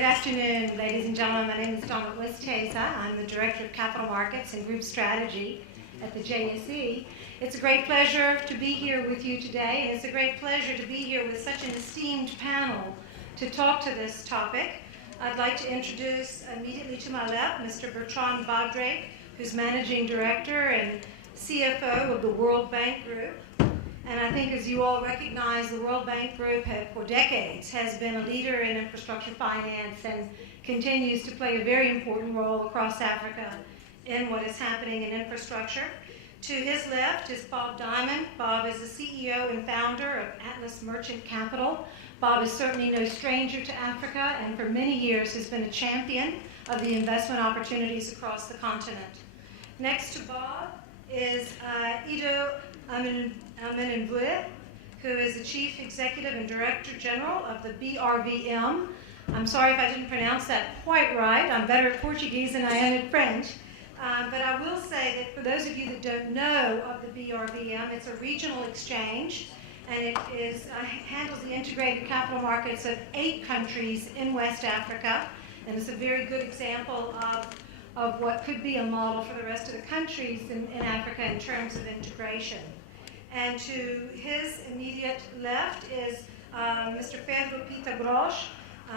Good afternoon, ladies and gentlemen. My name is Donna Westhaza. I'm the Director of Capital Markets and Group Strategy at the JSE. It's a great pleasure to be here with you today, and it's a great pleasure to be here with such an esteemed panel to talk to this topic. I'd like to introduce immediately to my left Mr. Bertrand Badre, who's Managing Director and CFO of the World Bank Group. And I think, as you all recognize, the World Bank Group for decades has been a leader in infrastructure finance and continues to play a very important role across Africa in what is happening in infrastructure. To his left is Bob Diamond. Bob is the CEO and founder of Atlas Merchant Capital. Bob is certainly no stranger to Africa and for many years has been a champion of the investment opportunities across the continent. Next to Bob is Ido Amenenvue, who is the Chief Executive and Director General of the BRVM. I'm sorry if I didn't pronounce that quite right. I'm better at Portuguese than I am at French. But I will say that for those of you that don't know of the BRVM, it's a regional exchange, and it handles the integrated capital markets of 8 countries in West Africa, and it's a very good example of what could be a model for the rest of the countries in Africa in terms of integration. And to his immediate left is Mr. Pedro Pita Grosch.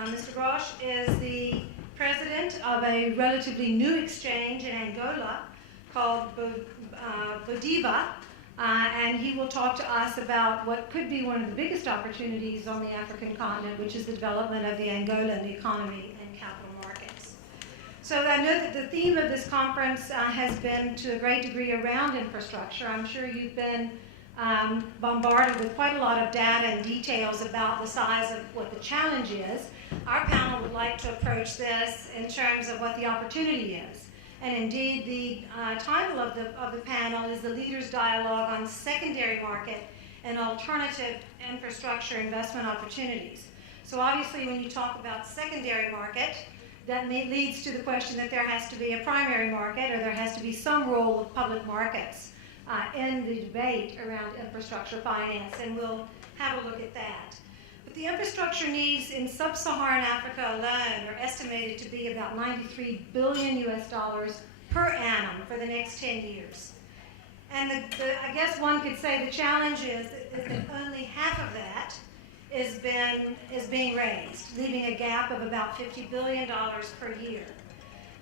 Mr. Grosch is the president of a relatively new exchange in Angola called Bodiva, and he will talk to us about what could be one of the biggest opportunities on the African continent, which is the development of the Angolan economy and capital markets. So I know that the theme of this conference has been to a great degree around infrastructure. I'm sure you've been bombarded with quite a lot of data and details about the size of what the challenge is. Our panel would like to approach this in terms of what the opportunity is. And indeed, the title of the panel is the Leaders' Dialogue on Secondary Market and Alternative Infrastructure Investment Opportunities. So obviously, when you talk about secondary market, that leads to the question that there has to be a primary market, or there has to be some role of public markets in the debate around infrastructure finance, and we'll have a look at that. But the infrastructure needs in sub-Saharan Africa alone are estimated to be about $93 billion per annum for the next 10 years. And I guess one could say the challenge is that only half of that is being raised, leaving a gap of about $50 billion per year.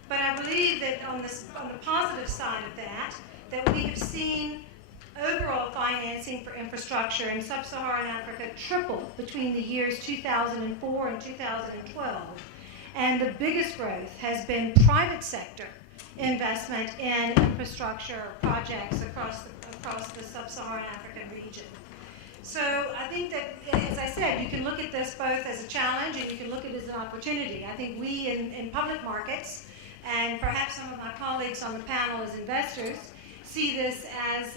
But I believe that on the positive side of that we have seen overall financing for infrastructure in sub-Saharan Africa triple between the years 2004 and 2012. And the biggest growth has been private sector investment in infrastructure projects across the sub-Saharan African region. So I think that, as I said, you can look at this both as a challenge and you can look at it as an opportunity. I think we in public markets, and perhaps some of my colleagues on the panel as investors, see this as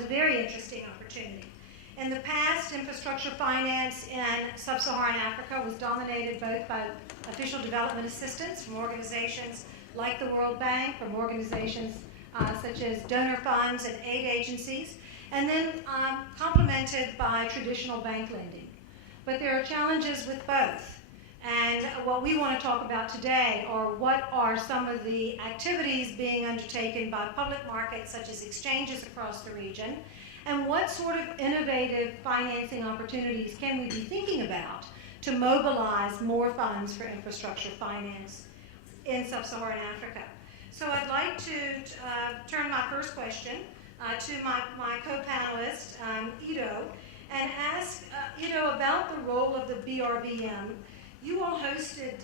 a very interesting opportunity. In the past, infrastructure finance in sub-Saharan Africa was dominated both by official development assistance from organizations like the World Bank, from organizations such as donor funds and aid agencies, and then complemented by traditional bank lending. But there are challenges with both. And what we want to talk about today are what are some of the activities being undertaken by public markets, such as exchanges across the region, and what sort of innovative financing opportunities can we be thinking about to mobilize more funds for infrastructure finance in sub-Saharan Africa. So I'd like to turn my first question to my co-panelist, Ido, and ask Ido about the role of the BRVM. You all hosted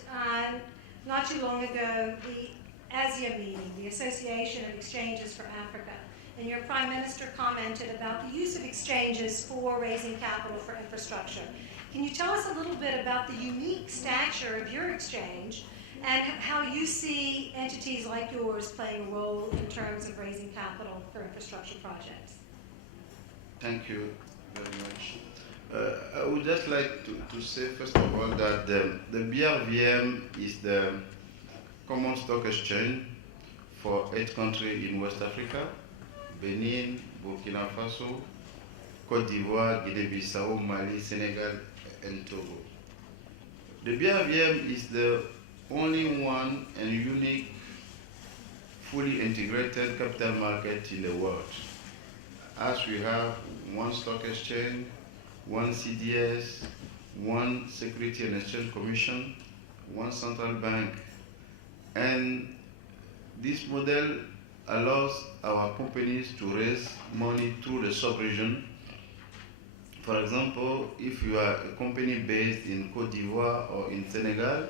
not too long ago the ASIA meeting, the Association of Exchanges for Africa, and your Prime Minister commented about the use of exchanges for raising capital for infrastructure. Can you tell us a little bit about the unique stature of your exchange and how you see entities like yours playing a role in terms of raising capital for infrastructure projects? Thank you very much. I would just like to say, first of all, that the BRVM is the common stock exchange for 8 countries in West Africa: Benin, Burkina Faso, Côte d'Ivoire, Guinea-Bissau, Mali, Senegal, and Togo. The BRVM is the only one and unique, fully integrated capital market in the world. As we have one stock exchange, one CDS, one Security and Exchange Commission, one central bank, and this model allows our companies to raise money through the sub-region. For example, if you are a company based in Côte d'Ivoire or in Senegal,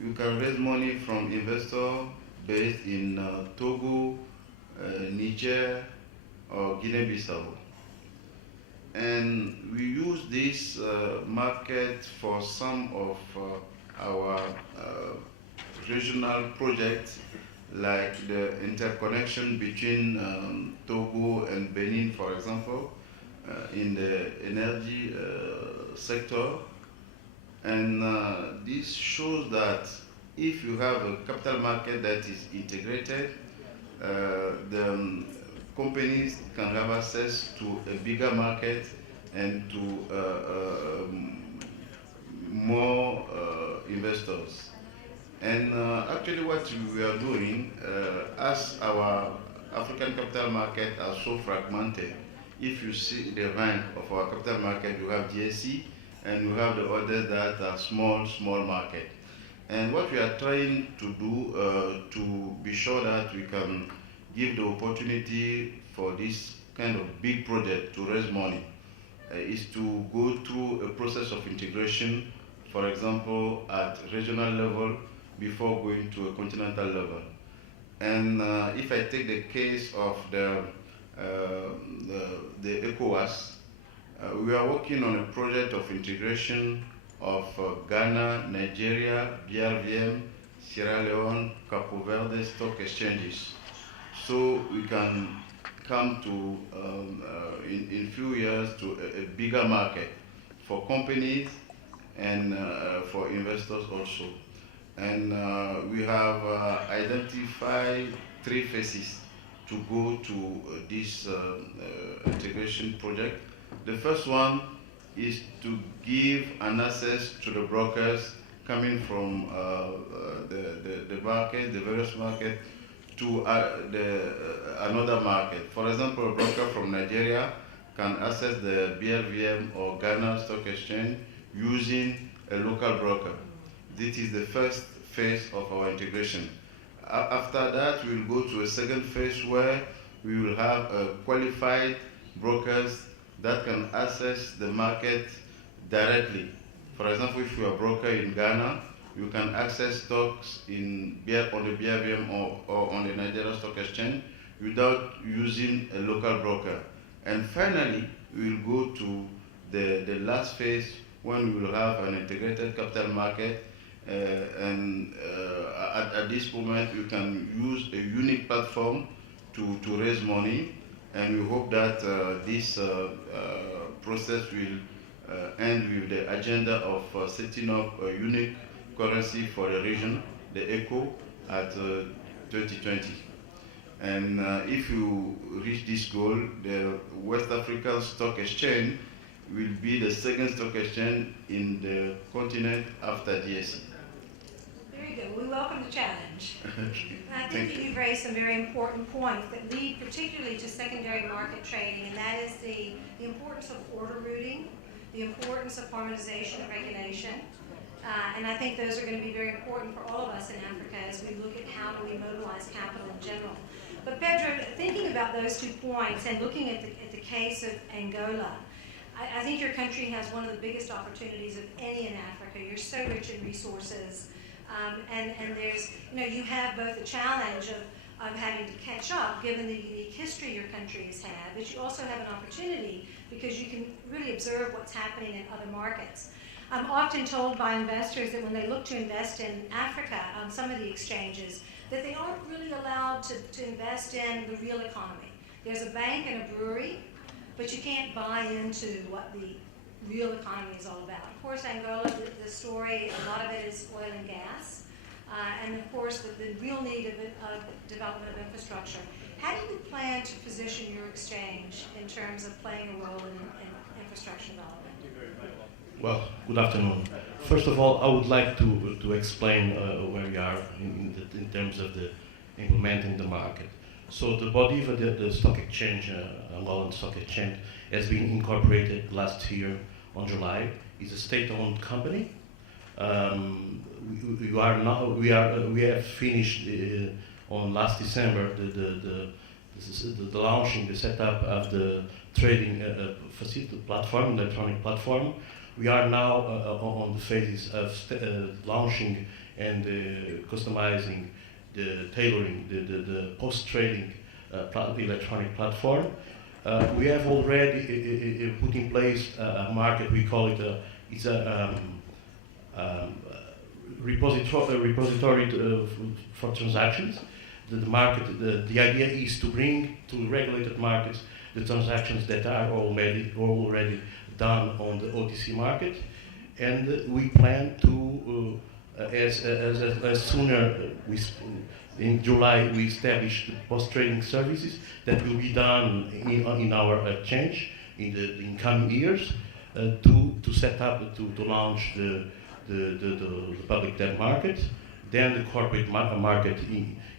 you can raise money from investors based in Togo, Niger, or Guinea-Bissau. And we use this market for some of our regional projects, like the interconnection between Togo and Benin, for example, in the energy sector. And this shows that if you have a capital market that is integrated, the companies can have access to a bigger market and to more investors. And actually what we are doing, as our African capital market are so fragmented, if you see the rank of our capital market, you have GSE, and we have the others that are small market. And what we are trying to do to be sure that we can give the opportunity for this kind of big project to raise money is to go through a process of integration, for example, at regional level before going to a continental level. And if I take the case of the ECOWAS, we are working on a project of integration of Ghana, Nigeria, BRVM, Sierra Leone, Capo Verde stock exchanges. So we can come to, in few years, to a bigger market for companies and for investors also. And we have identified 3 phases to go to this integration project. The first one is to give an access to the brokers coming from the market, the various markets, to another market. For example, a broker from Nigeria can access the BRVM or Ghana Stock Exchange using a local broker. This is the first phase of our integration. After that, we will go to a second phase where we will have qualified brokers that can access the market directly. For example, if you are a broker in Ghana, you can access stocks on the BRVM or on the Nigeria Stock Exchange without using a local broker. And finally, we will go to the last phase when we will have an integrated capital market. And at this moment, you can use a unique platform to raise money. And we hope that this process will end with the agenda of setting up a unique currency for the region, the ECO, at 2020. And if you reach this goal, the West African Stock Exchange will be the second stock exchange in the continent after GSE. Very good. We welcome the challenge. I think that you've raised some very important points that lead particularly to secondary market trading, and that is the importance of order routing, the importance of harmonization and regulation. And I think those are going to be very important for all of us in Africa as we look at how do we mobilize capital in general. But Pedro, thinking about those 2 points and looking at the case of Angola, I think your country has one of the biggest opportunities of any in Africa. You're so rich in resources. And there's, you have both the challenge of having to catch up given the unique history your country has had, but you also have an opportunity because you can really observe what's happening in other markets. I'm often told by investors that when they look to invest in Africa on some of the exchanges, that they aren't really allowed to invest in the real economy. There's a bank and a brewery, but you can't buy into what the real economy is all about. Of course, Angola, the story, a lot of it is oil and gas, and of course the real need of development of infrastructure. How do you plan to position your exchange in terms of playing a role in infrastructure development? Well, good afternoon. First of all, I would like to explain where we are in terms of the implementing the market. So the Bodiva, the stock exchange, Angolan stock exchange, has been incorporated last year on July. It's a state-owned company. We have finished on last December the launching, the setup of the trading facility platform, electronic platform. We are now on the phases of launching and customizing, tailoring the post-trading electronic platform. We have already put in place a market. We call it it's a repository for transactions. The market, the idea is to bring to regulated markets the transactions that are already done on the OTC market, and we plan to, as sooner in July we establish the post-trading services that will be done in our exchange in the coming years to set up to launch the public debt market, then the corporate market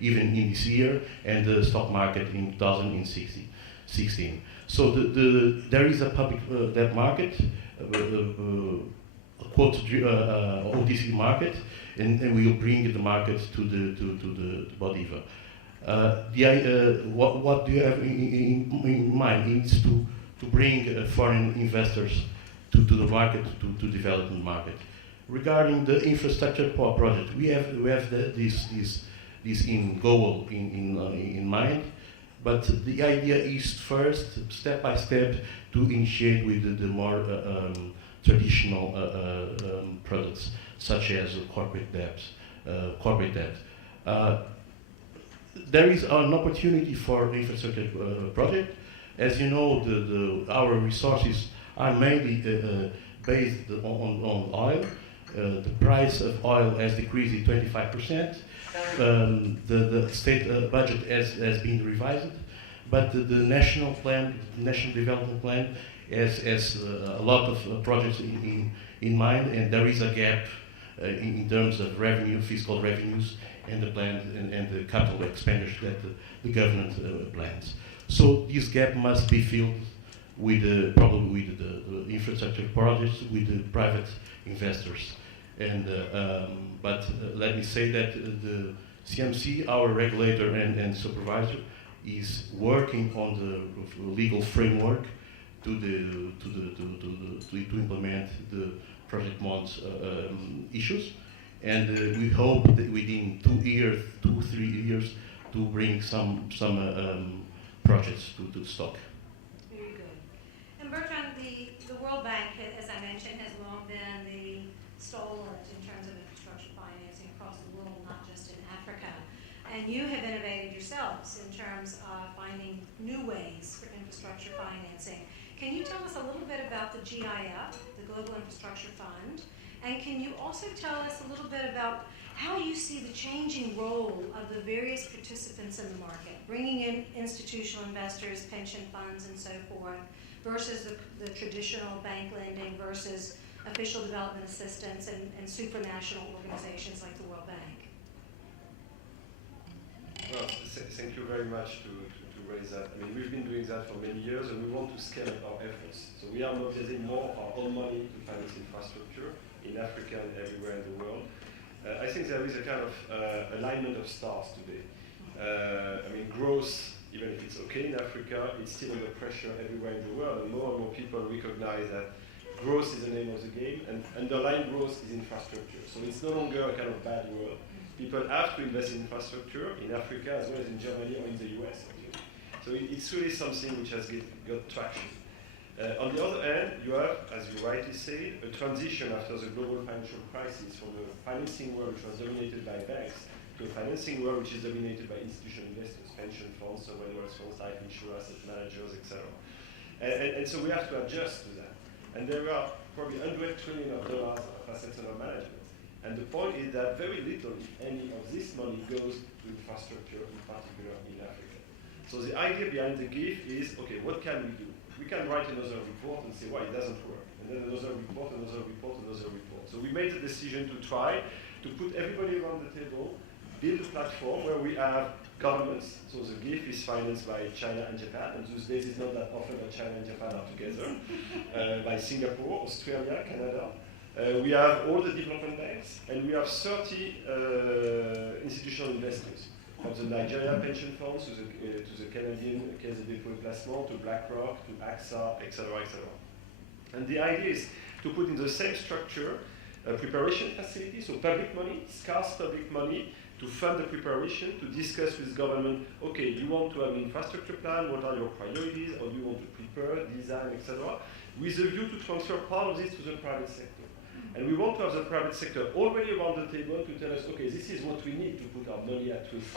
even in this year, and the stock market in 2016. So there is a public debt market, quote OTC market, and we will bring the market to the Bodiva. What do you have in mind is to bring foreign investors to the market, to develop the market. Regarding the infrastructure project, we have this in goal in mind, but the idea is first, step by step, to initiate with the more traditional products, such as corporate debt. There is an opportunity for infrastructure project. As you know, our resources are mainly based on oil. The price of oil has decreased 25%. The state budget has been revised, but the national plan, national development plan, has a lot of projects in mind, and there is a gap in terms of revenue, fiscal revenues, and the plan and the capital expenditure that the government plans. So this gap must be filled with probably with the infrastructure projects, with the private investors. And but let me say that the CMC, our regulator and supervisor, is working on the legal framework to implement the project bonds issues, and we hope that within 2-3 years, to bring some projects to the stock. Very good. And Bertrand, the World Bank, as I mentioned, has long been the stalwart in terms of infrastructure financing across the world, not just in Africa. And you have innovated yourselves in terms of finding new ways for infrastructure financing. Can you tell us a little bit about the GIF, the Global Infrastructure Fund? And can you also tell us a little bit about how you see the changing role of the various participants in the market, bringing in institutional investors, pension funds, and so forth, versus the traditional bank lending versus official development assistance and supranational organizations like the World Bank? Well, thank you very much to raise that. I mean, we've been doing that for many years, and we want to scale up our efforts. So we are mobilizing more of our own money to finance infrastructure in Africa and everywhere in the world. I think there is a kind of alignment of stars today. I mean, growth, even if it's okay in Africa, it's still under pressure everywhere in the world, and more people recognize that growth is the name of the game, and underlying growth is infrastructure. So it's no longer a kind of bad word. People have to invest in infrastructure in Africa as well as in Germany or in the US. So it's really something which has got traction. On the other hand, you have, as you rightly say, a transition after the global financial crisis from a financing world which was dominated by banks to a financing world which is dominated by institutional investors, pension funds, sovereign wealth funds, life insurance, asset managers, etc. And so we have to adjust to that. And there are probably $100 trillion of assets under management. And the point is that very little, if any, of this money goes to infrastructure, in particular in Africa. So the idea behind the GIF is, okay, what can we do? we can write another report and say, well, it doesn't work. And then another report, another report, another report. So we made the decision to try to put everybody around the table, build a platform where we have governments. So the GIF is financed by China and Japan, and those days it's not that often that China and Japan are together, by Singapore, Australia, Canada. We have all the development banks, and we have 30 institutional investors, from the Nigeria pension funds to the Canadian Caisse de dépôt et placement, to BlackRock, to AXA, etc., etc. And the idea is to put in the same structure a preparation facility, so public money, scarce public money, to fund the preparation, to discuss with government, okay, you want to have an infrastructure plan, what are your priorities, or do you want to prepare, design, etc., with a view to transfer part of this to the private sector. And we want to have the private sector already around the table to tell us, okay, this is what we need to put our money at risk.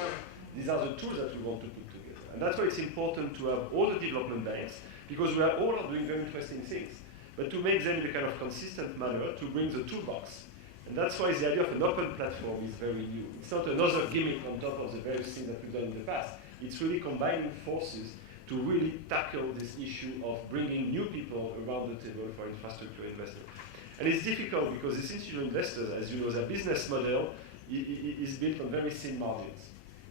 These are the tools that we want to put together. And that's why it's important to have all the development banks, because we are all doing very interesting things, but to make them in a kind of consistent manner, to bring the toolbox. And that's why the idea of an open platform is very new. It's not another gimmick on top of the various things that we've done in the past. It's really combining forces to really tackle this issue of bringing new people around the table for infrastructure investment. And it's difficult because these institutional investors, as you know, their business model is built on very thin margins.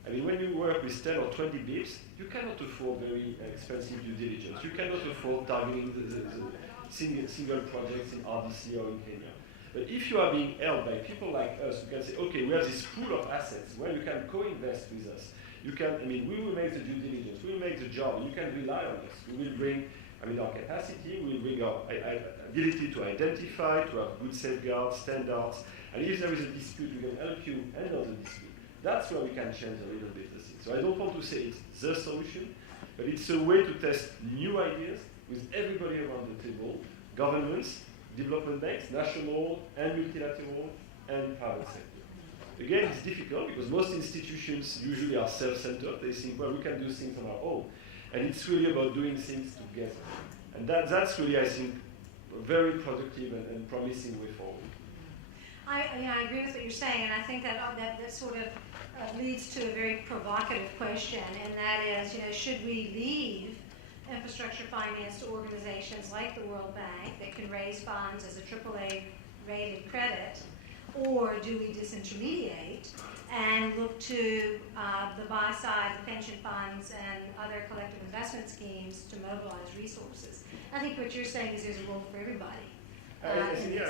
I mean, when you work with 10 or 20 bips, you cannot afford very expensive due diligence. You cannot afford targeting the single projects in RDC or in Kenya. But if you are being held by people like us who can say, okay, we have this pool of assets where you can co-invest with us. You can, I mean, we will make the due diligence, we will make the job, and you can rely on us. We will bring, I mean, our capacity, we will bring our ability to identify, to have good safeguards, standards, and if there is a dispute, we can help you handle the dispute. That's where we can change a little bit the thing. So I don't want to say it's the solution, but it's a way to test new ideas with everybody around the table, governments, development banks, national and multilateral, and private sector. Again, it's difficult because most institutions usually are self-centered. They think, well, we can do things on our own. And it's really about doing things together. And that's really, I think, a very productive and promising way forward. I agree with what you're saying, and I think that sort of leads to a very provocative question, and that is, should we leave infrastructure finance organizations like the World Bank that can raise funds as a AAA rated credit, or do we disintermediate and look to the buy side, the pension funds, and other collective investment schemes to mobilize resources? I think what you're saying is there's a role for everybody. I think,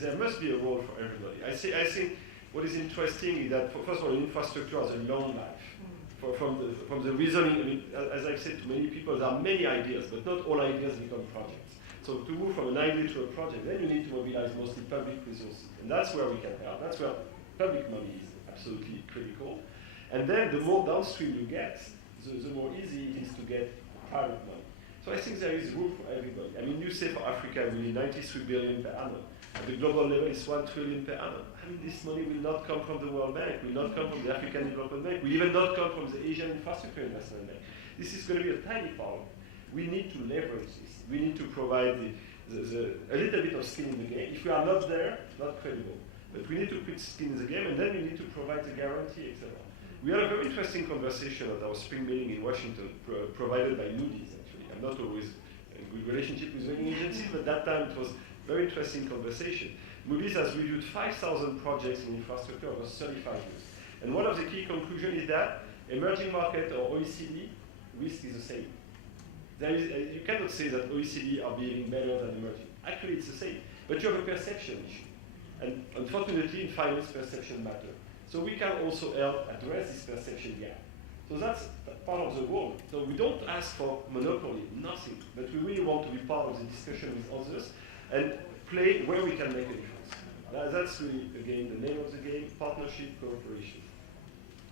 there must be a role for everybody. I think what is interesting is that, first of all, infrastructure has a long life. From the reasoning, I mean, as I've said to many people, there are many ideas, but not all ideas become projects. So to move from an idea to a project, then you need to mobilize mostly public resources. And that's where we can help. That's where public money is absolutely critical. And then the more downstream you get, the more easy it is to get private money. So I think there is room for everybody. I mean, you say for Africa, we need 93 billion per annum. At the global level, it's 1 trillion per annum. I mean, this money will not come from the World Bank, will not come from the African Development Bank, will even not come from the Asian Infrastructure Investment Bank. This is going to be a tiny part. We need to leverage this. We need to provide a little bit of skin in the game. If we are not there, not credible. But we need to put skin in the game, and then we need to provide the guarantee, etc. We had a very interesting conversation at our spring meeting in Washington, provided by Moody's, actually. I'm not always in good relationship with rating agencies, but that time it was a very interesting conversation. Moody's has reviewed 5,000 projects in infrastructure over 35 years. And one of the key conclusions is that emerging market or OECD, risk is the same. You cannot say that OECD are behaving better than emerging. Actually, it's the same. But you have a perception issue. And unfortunately, in finance, perception matters. So we can also help address this perception gap. So that's part of the role. So we don't ask for monopoly, nothing. But we really want to be part of the discussion with others and play where we can make a difference. That's really, again, the name of the game, partnership, cooperation.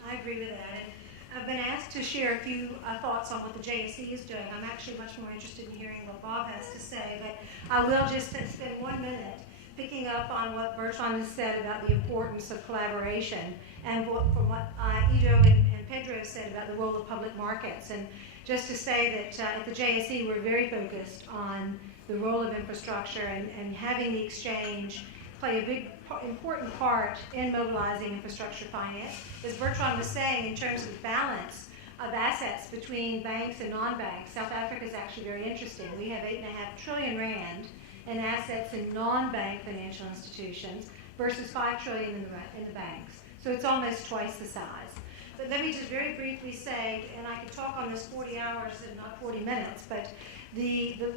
I agree with that. And I've been asked to share a few thoughts on what the JSE is doing. I'm actually much more interested in hearing what Bob has to say, but I will just spend 1 minute picking up on what Bertrand has said about the importance of collaboration, and from what Ido and Pedro said about the role of public markets. And just to say that at the JSE, we're very focused on the role of infrastructure and having the exchange play a big, important part in mobilizing infrastructure finance. As Bertrand was saying, in terms of balance, of assets between banks and non-banks. South Africa is actually very interesting. We have 8.5 trillion rand in assets in non-bank financial institutions versus 5 trillion in the banks. So it's almost twice the size. But let me just very briefly say, and I could talk on this 40 hours and not 40 minutes, but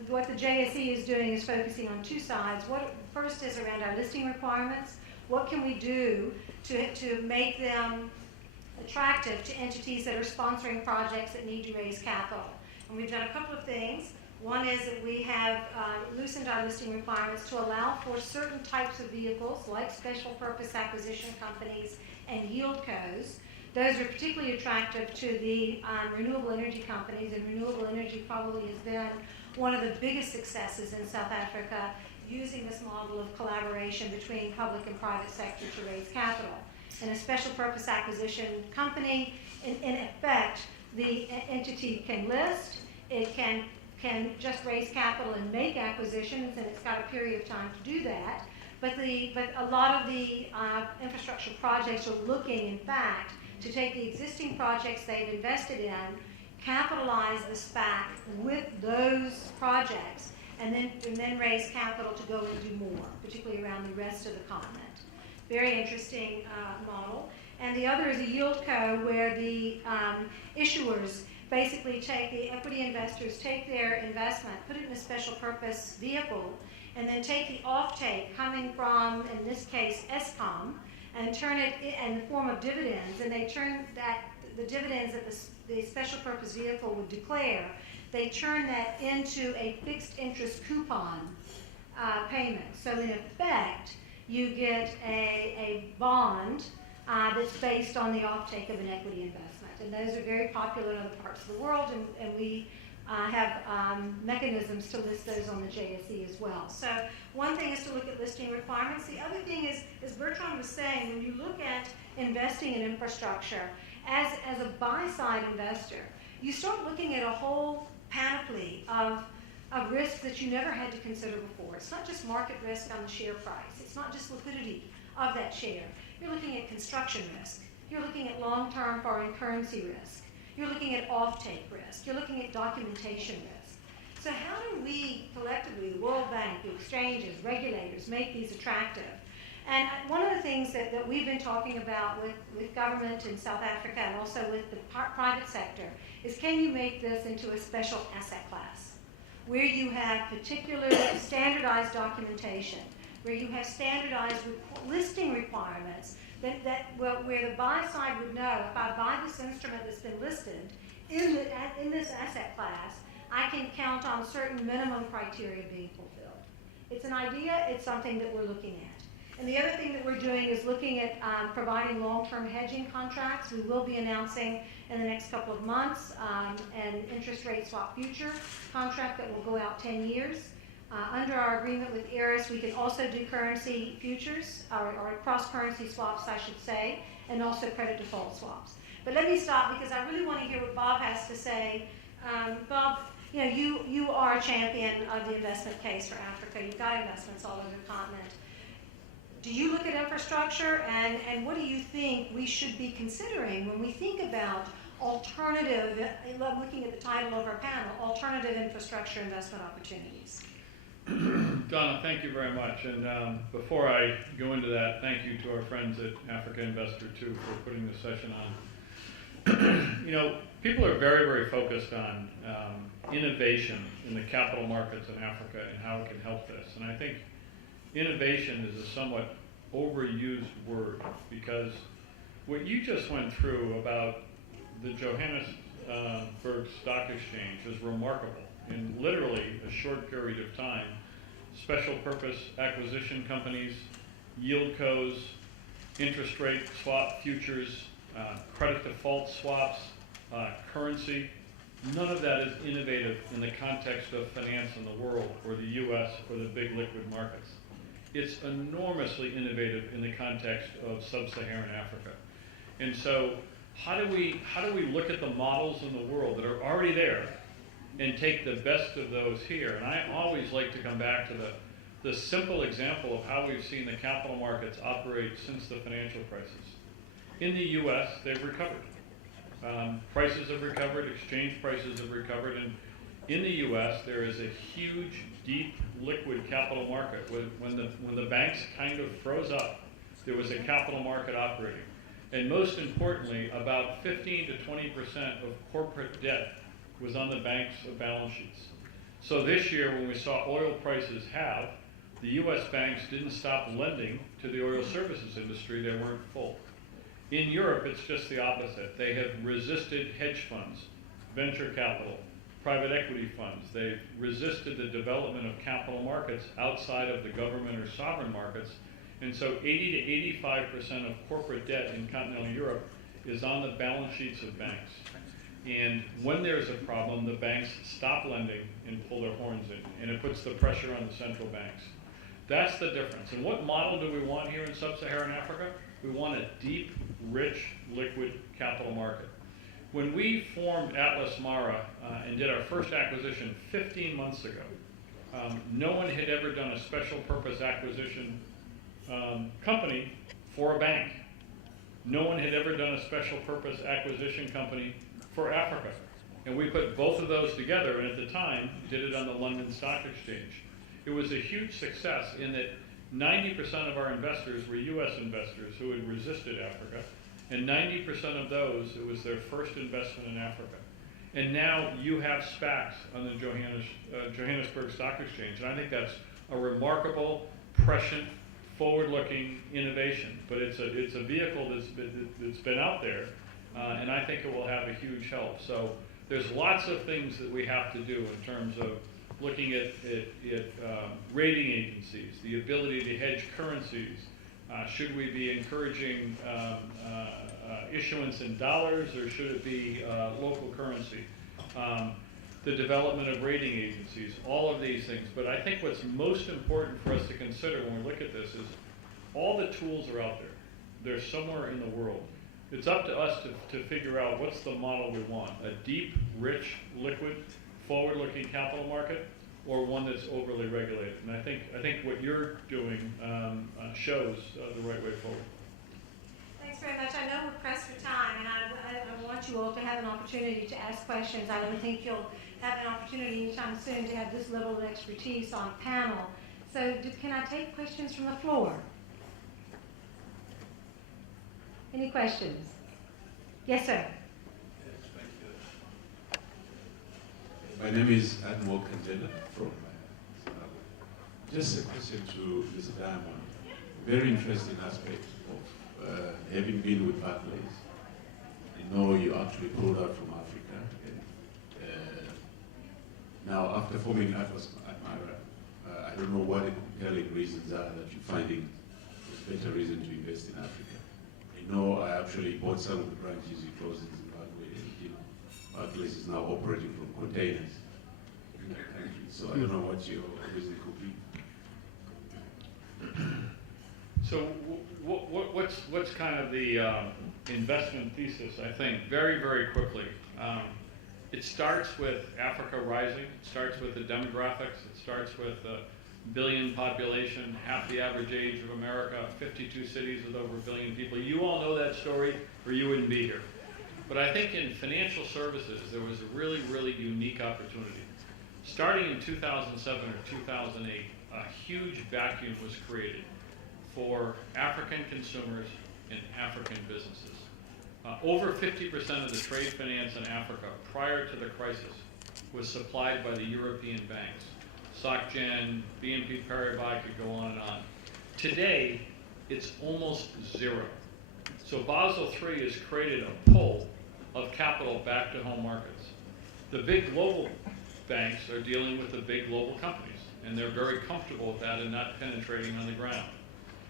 what the JSE is doing is focusing on two sides. What first is around our listing requirements. What can we do to make them attractive to entities that are sponsoring projects that need to raise capital? And we've done a couple of things. One is that we have loosened our listing requirements to allow for certain types of vehicles, like special purpose acquisition companies and yieldcos. Those are particularly attractive to the renewable energy companies, and renewable energy probably has been one of the biggest successes in South Africa, using this model of collaboration between public and private sector to raise capital. In a special purpose acquisition company, in effect, the entity can list, it can just raise capital and make acquisitions, and it's got a period of time to do that. But a lot of the infrastructure projects are looking, in fact, to take the existing projects they've invested in, capitalize the SPAC with those projects, and then raise capital to go and do more, particularly around the rest of the continent. Very interesting model. And the other is a yieldco, where the issuers basically the equity investors take their investment, put it in a special purpose vehicle, and then take the offtake coming from, in this case, Eskom, and turn it in the form of dividends, and they turn the dividends that the special purpose vehicle would declare, they turn that into a fixed interest coupon payment. So in effect, you get a bond that's based on the offtake of an equity investment. And those are very popular in other parts of the world, and we have mechanisms to list those on the JSE as well. So one thing is to look at listing requirements. The other thing is, as Bertrand was saying, when you look at investing in infrastructure, as a buy-side investor, you start looking at a whole panoply of risks that you never had to consider before. It's not just market risk on the share price. It's not just liquidity of that share. You're looking at construction risk. You're looking at long-term foreign currency risk. You're looking at offtake risk. You're looking at documentation risk. So how do we collectively, the World Bank, the exchanges, regulators, make these attractive? And one of the things that we've been talking about with government in South Africa, and also with the private sector, is can you make this into a special asset class, where you have particular standardized documentation, where you have standardized listing requirements, where the buy side would know, if I buy this instrument that's been listed in this asset class, I can count on certain minimum criteria being fulfilled. It's an idea, it's something that we're looking at. And the other thing that we're doing is looking at providing long-term hedging contracts. We will be announcing in the next couple of months an interest rate swap future contract that will go out 10 years. Under our agreement with Eris, we can also do currency futures, or cross-currency swaps, I should say, and also credit default swaps. But let me stop, because I really want to hear what Bob has to say. Bob, you are a champion of the investment case for Africa. You've got investments all over the continent. Do you look at infrastructure, and what do you think we should be considering when we think about alternative, looking at the title of our panel, alternative infrastructure investment opportunities? Donna, thank you very much. And before I go into that, thank you to our friends at Africa Investor 2 for putting this session on. People are very, very focused on innovation in the capital markets in Africa and how it can help this. And I think innovation is a somewhat overused word, because what you just went through about the Johannesburg Stock Exchange is remarkable. In literally a short period of time, special purpose acquisition companies, yieldcos, interest rate swap futures, credit default swaps, currency, none of that is innovative in the context of finance in the world, or the US, or the big liquid markets. It's enormously innovative in the context of sub-Saharan Africa. And so how do we look at the models in the world that are already there and take the best of those here? And I always like to come back to the simple example of how we've seen the capital markets operate since the financial crisis. In the US, they've recovered. Prices have recovered, exchange prices have recovered, and in the U.S. there is a huge, deep, liquid capital market. When the banks kind of froze up, there was a capital market operating. And most importantly, about 15 to 20% of corporate debt was on the banks' balance sheets. So this year, when we saw oil prices halve, the U.S. banks didn't stop lending to the oil services industry. They weren't full. In Europe, it's just the opposite. They have resisted hedge funds, venture capital, private equity funds. They've resisted the development of capital markets outside of the government or sovereign markets. And so 80 to 85% of corporate debt in continental Europe is on the balance sheets of banks. And when there's a problem, the banks stop lending and pull their horns in, and it puts the pressure on the central banks. That's the difference. And what model do we want here in sub-Saharan Africa? We want a deep, rich, liquid capital market. When we formed Atlas Mara and did our first acquisition 15 months ago, no one had ever done a special purpose acquisition company for a bank. No one had ever done a special purpose acquisition company for Africa. And we put both of those together, and at the time, did it on the London Stock Exchange. It was a huge success in that 90% of our investors were U.S. investors who had resisted Africa, and 90% of those, it was their first investment in Africa. And now you have SPACs on the Johannesburg Stock Exchange, and I think that's a remarkable, prescient, forward-looking innovation. But it's a vehicle that's been out there, and I think it will have a huge help. So there's lots of things that we have to do in terms of looking at rating agencies, the ability to hedge currencies. Should we be encouraging issuance in dollars, or should it be local currency? The development of rating agencies, all of these things. But I think what's most important for us to consider when we look at this is all the tools are out there. They're somewhere in the world. It's up to us to figure out what's the model we want: a deep, rich, liquid, forward-looking capital market, or one that's overly regulated. And I think what you're doing shows the right way forward. Thanks very much. I know we're pressed for time, and I want you all to have an opportunity to ask questions. I don't think you'll have an opportunity anytime soon to have this level of expertise on panel. So can I take questions from the floor? Any questions? Yes, sir. Yes, thank you. My name is Admiral Kandela from Zimbabwe. Just a question to Mr. Diamond. Very interesting aspect of having been with Barclays. I know you actually pulled out from Africa. And, now, after forming Atlas Mara, I don't know what the compelling reasons are that you're finding there's better reason to invest in Africa. I know I actually bought some of the branches you closed in Zimbabwe, and Barclays is now operating from containers in that country. So I don't know what your reason could be. So what's kind of the investment thesis, I think, very, very quickly. It starts with Africa rising. It starts with the demographics. It starts with a billion population, half the average age of America, 52 cities with over 1 billion people. You all know that story, or you wouldn't be here. But I think in financial services, there was a really, really unique opportunity. Starting in 2007 or 2008, a huge vacuum was created for African consumers and African businesses. Over 50% of the trade finance in Africa prior to the crisis was supplied by the European banks. SocGen, BNP Paribas, could go on and on. Today, it's almost zero. So Basel III has created a pull of capital back to home markets. The big global banks are dealing with the big global companies, and they're very comfortable with that and not penetrating on the ground.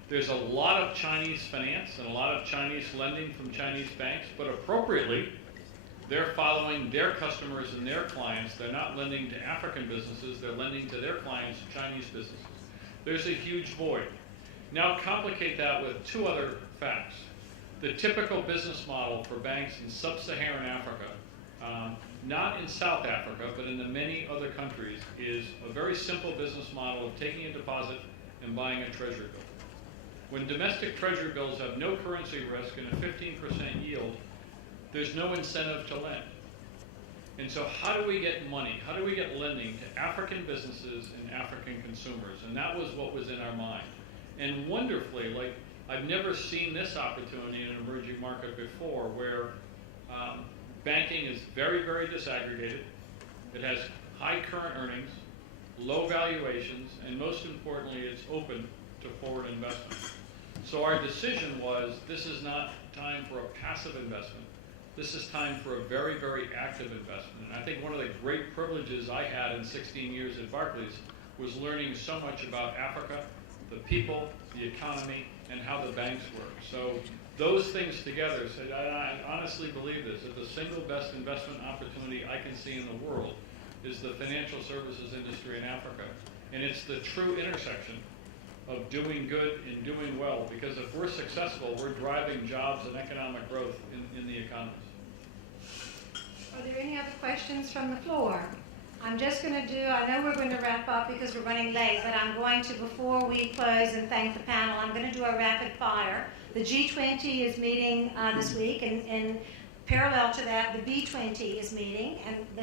There's a lot of Chinese finance and a lot of Chinese lending from Chinese banks, but appropriately, they're following their customers and their clients. They're not lending to African businesses, they're lending to their clients, Chinese businesses. There's a huge void. Now complicate that with two other facts. The typical business model for banks in sub-Saharan Africa, not in South Africa, but in the many other countries, is a very simple business model of taking a deposit and buying a treasury bill. When domestic treasury bills have no currency risk and a 15% yield, there's no incentive to lend. And so how do we get money? How do we get lending to African businesses and African consumers? And that was what was in our mind. And wonderfully, like, I've never seen this opportunity in an emerging market before, where banking is very, very disaggregated. It has high current earnings, low valuations, and most importantly, it's open to forward investment. So our decision was, this is not time for a passive investment. This is time for a very, very active investment. And I think one of the great privileges I had in 16 years at Barclays was learning so much about Africa, the people, the economy, and how the banks work. So those things together said, I honestly believe this, that the single best investment opportunity I can see in the world is the financial services industry in Africa. And it's the true intersection of doing good and doing well, because if we're successful, we're driving jobs and economic growth in the economies. Are there any other questions from the floor? I'm just going to do, I know we're going to wrap up because we're running late, but I'm going to, before we close and thank the panel, I'm going to do a rapid fire. The G20 is meeting this week, and parallel to that, the B20 is meeting,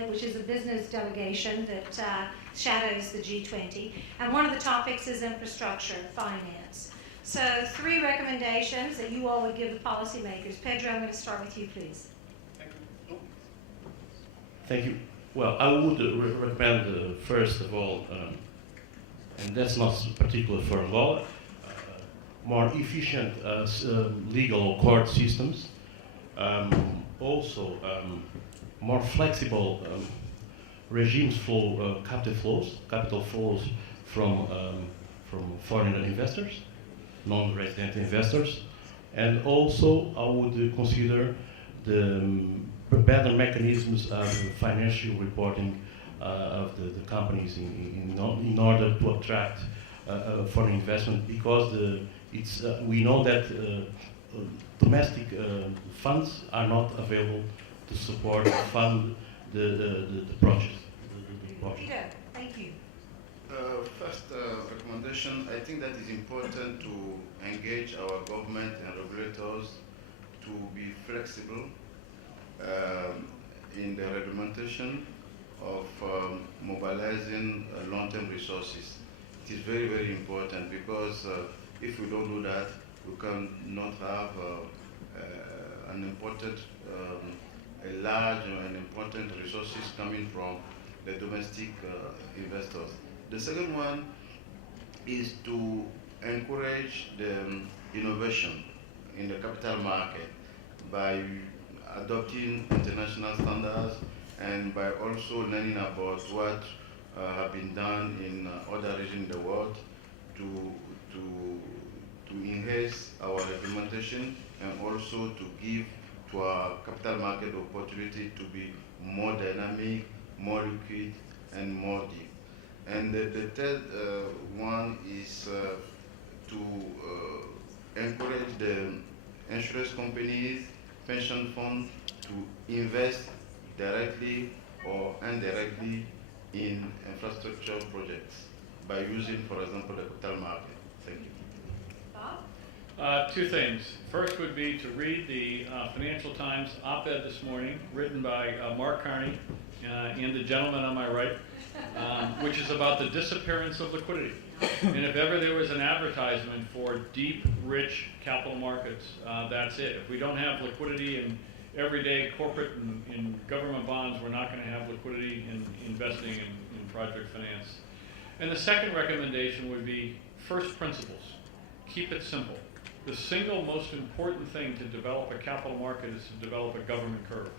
which is a business delegation that shadows the G20. And one of the topics is infrastructure finance. So 3 recommendations that you all would give the policymakers. Pedro, I'm going to start with you, please. Thank you. Well, I would recommend, first of all, and that's not particular for Angola, more efficient legal court systems, also more flexible regimes for capital flows from foreign investors, non-resident investors, and also I would consider the better mechanisms of financial reporting of the companies in order to attract foreign investment, because we know that domestic funds are not available to fund the project. Peter, thank you. First recommendation, I think that it's important to engage our government and regulators to be flexible in the reglementation of mobilizing long-term resources. It is very, very important, because if we don't do that, we cannot have large and important resources coming from the domestic investors. The second one is to encourage the innovation in the capital market by adopting international standards and by also learning about what have been done in other regions in the world to enhance our implementation, and also to give to our capital market opportunity to be more dynamic, more liquid, and more deep. And the third one is to encourage the insurance companies, pension funds to invest directly or indirectly in infrastructure projects by using, for example, the capital market. Thank you. Bob? 2 things. First would be to read the Financial Times op-ed this morning, written by Mark Carney and the gentleman on my right, which is about the disappearance of liquidity. And if ever there was an advertisement for deep, rich capital markets, that's it. If we don't have liquidity in everyday corporate and government bonds, we're not going to have liquidity in investing in project finance. And the second recommendation would be first principles. Keep it simple. The single most important thing to develop a capital market is to develop a government curve.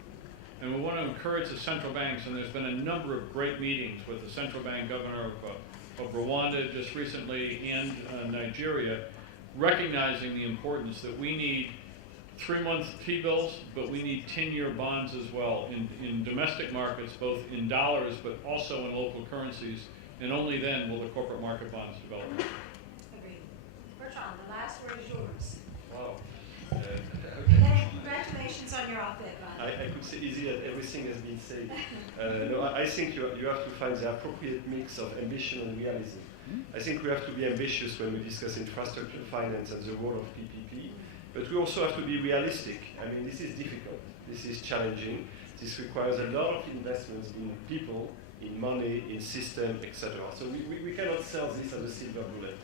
And we want to encourage the central banks, and there's been a number of great meetings with the central bank governor of Rwanda just recently and Nigeria, recognizing the importance that we need 3-month T-bills, but we need 10-year bonds as well in domestic markets, both in dollars but also in local currencies, and only then will the corporate market bonds develop. Agreed. Bertrand, the last word is yours. Wow. And congratulations on your op-ed, Ron. I could say easy that everything has been said. No, I think you have to find the appropriate mix of ambition and realism. I think we have to be ambitious when we discuss infrastructure finance and the role of PPP, but we also have to be realistic. I mean, this is difficult. This is challenging. This requires a lot of investments in people, in money, in system, etc. So we cannot sell this as a silver bullet.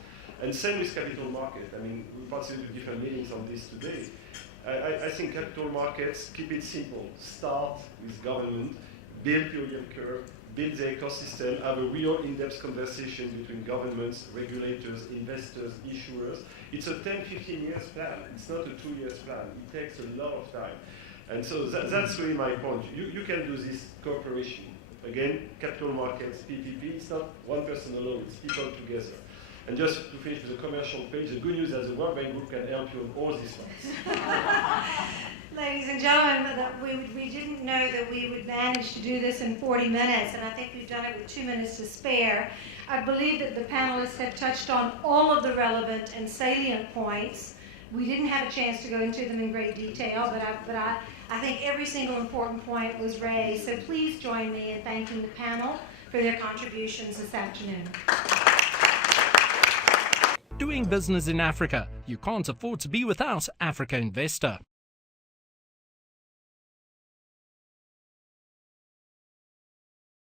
And same with capital market. I mean, we participated in different meetings on this today. I think capital markets, keep it simple. Start with government, build your yield curve, build the ecosystem, have a real in-depth conversation between governments, regulators, investors, issuers. It's a 10, 15 years plan. It's not a 2 years plan. It takes a lot of time. And so that's really my point. You can do this cooperation. Again, capital markets, PPP, it's not one person alone, it's people together. And just to finish with the commercial page, the good news is the World Bank Group can help you on all these ones. Ladies and gentlemen, we didn't know that we would manage to do this in 40 minutes, and I think we've done it with 2 minutes to spare. I believe that the panelists have touched on all of the relevant and salient points. We didn't have a chance to go into them in great detail, but I think every single important point was raised. So please join me in thanking the panel for their contributions this afternoon. Doing business in Africa. You can't afford to be without Africa Investor.